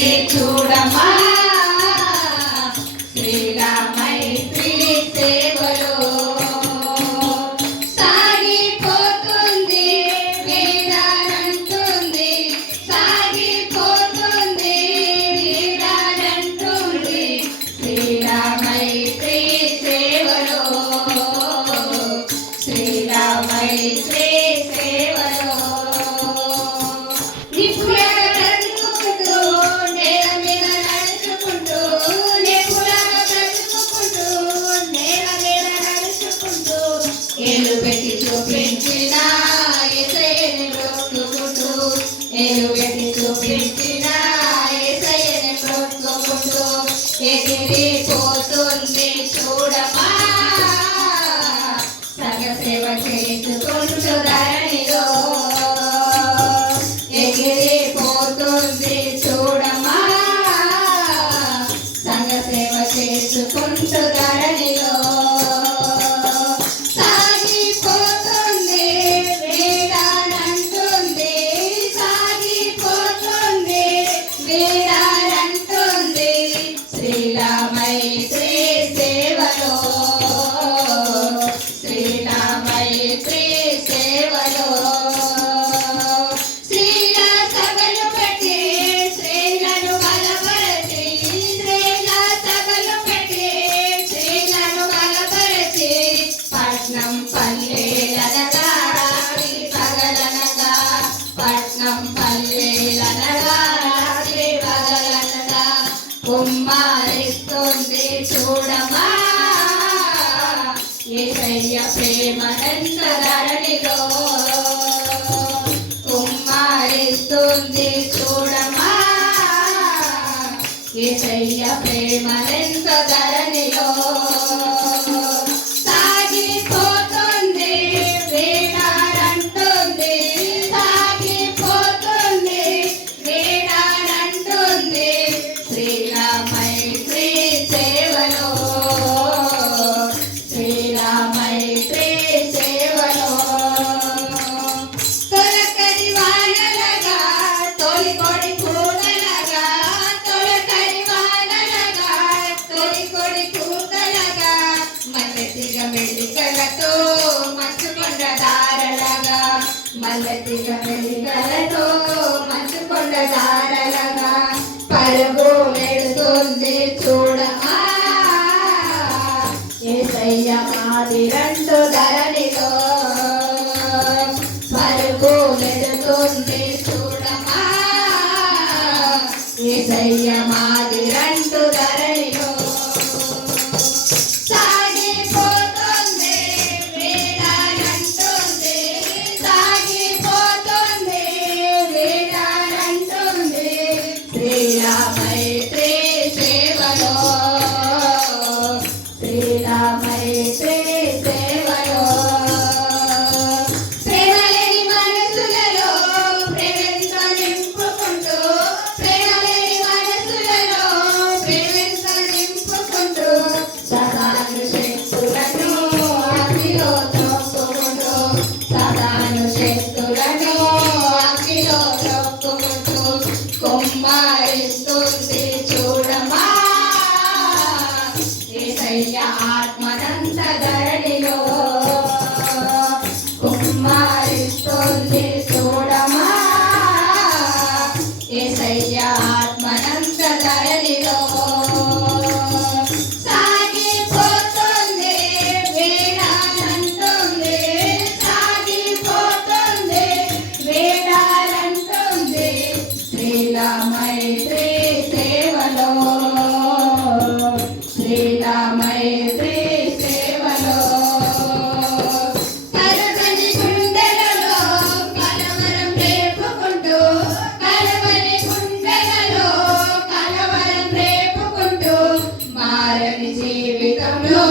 సాగిపోతుంది చూడమా శ్రీరామైత్రి సేవలో సాగిపోతుంది వీడానంటుంది సాగిపోతుంది వీడానంటుంది శ్రీరామైత్రి సేవలో శ్రీరామైత్రి సేవలో నిపుణులుగా బ్రతుకుకుంటూ నేల మీద నడుచుకుంటూ నిపుణులుగా బ్రతుకుకుంటూ నేల మీద నడుచుకుంటూ ఏలు పెట్టి చూపించిన యేసయ్యని బ్రతుకుకుంటూ ఏలు పెట్టి చూపించిన యేసయ్యని బ్రతుకుకుంటూ ఎగిరిపోతుంది చూడమా సేవ చేసుకుంటూ ధరణిలో ఎగిరిపోతుంది చూడమా సంఘ సేవ చేసుకుంటూ ధరణిలో సాగిపోతుంది వీడానంటుంది సాగిపోతుంది వీడానంటుంది శ్రీరామైత్రి సేవలో శ్రీరామైత్రి సేవలో స్త్రీల సభలు పెట్టి స్త్రీలను బలపరచి స్త్రీల సభలు పెట్టి స్త్రీలను బలపరచి పట్నం పల్లెలనగా రాత్రి పగలనగా పట్నం పల్లెలనగా రాత్రి పగలనగా కుమ్మరిస్తుంది చూడమా యేసయ్య ప్రేమనంత ధరణిలో కుమ్మరిస్తుంది చూడమా యేసయ్య ప్రేమనంత ధరణిలో సాగిపోతుంది వీడానంటుంది సాగిపోతుంది వీడానంటుంది శ్రీరామైత్రి సేవలో శ్రీరామైత్రి సేవలో తొలకరి వానలగా తొలికొడి కూతలగా తొలకరి వానలగా తొలికొడి కూతలగా మల్లెతిగ మెలికలతో మంచుకొండ దారలగా మల్లెతిగ మెలికలతో మంచుకొండ దారలగా పరుగు వెళుతుంది చూడమా యేసయ్య మాదిరంటూ ధరణిలో పరుగు వెళుతుంది చూడమా యేసయ్య మాదిరంటూ ధరణిలో సాగిపోతుంది వీడానంటుంది సాగిపోతుంది వీడానంటుంది శ్రీరామైత్రి సేవలో శ్రీరామైత్రి సేవలో ప్రేమలేని మనసులలో ప్రేమతో నింపుకుంటూ ప్రేమలేని మనసులలో ప్రేమతో నింపుకుంటూ సదాను శక్తులను అగ్నిలో తొక్కుకుంటూ సదాను శక్తులను అగ్నిలో తొక్కుకుంటూ కుమ్మరిస్తుంది చూడమా యేసయ్య ఆత్మనంత ధరణిలో కుమ్మరిస్తుంది చూడమా యేసయ్య ఆత్మనంత ధరణిలో సాగిపోతుంది వీడానంటుంది సాగిపోతుంది వీడానంటుంది శ్రీరామైత్రి సేవలో శ్రీరామైత్రి సేవలో కలవని గుండెలలో కలవరం రేపుకుంటూ కలవని గుండెలలో కలవరం రేపుకుంటూ మారని జీవితంలో